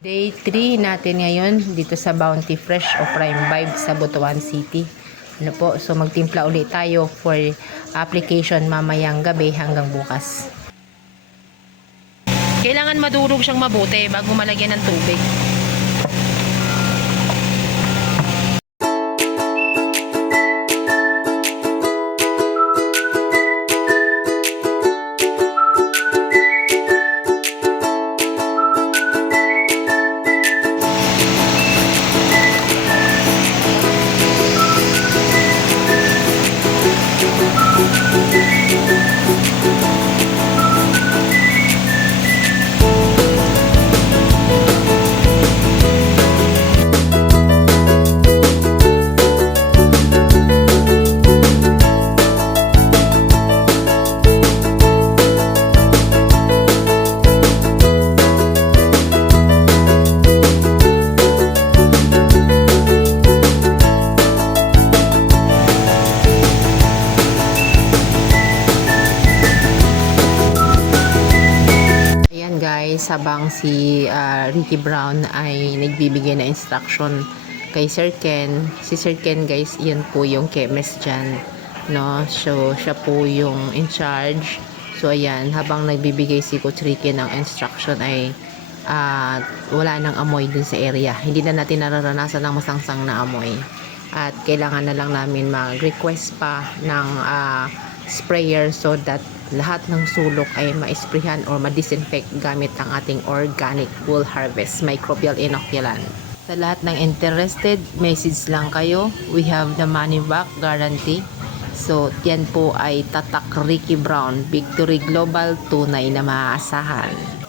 Day 3 natin ngayon dito sa Bounty Fresh o Prime Vibe sa Butuan City. Ano po, so magtimpla ulit tayo for application mamayang gabi hanggang bukas. Kailangan madurog siyang mabuti bago malagyan ng tubig. Guys, habang si Ricky Brown ay nagbibigay na instruction kay Sir Ken. Si Sir Ken guys, yan po yung chemist dyan, no? So, siya po yung in charge. So, ayan, habang nagbibigay si Coach Ricky ng instruction ay wala nang amoy dun sa area. Hindi na natin nararanasan ng masangsang na amoy. At kailangan na lang namin mag-request pa ng sprayer so that lahat ng sulok ay ma-sprayhan or ma-disinfect gamit ang ating organic wool harvest microbial inoculant. Sa lahat ng interested, message lang kayo. We have the money back guarantee. So, yan po ay Tatak Ricky Brown, Victory Global, tunay na maaasahan.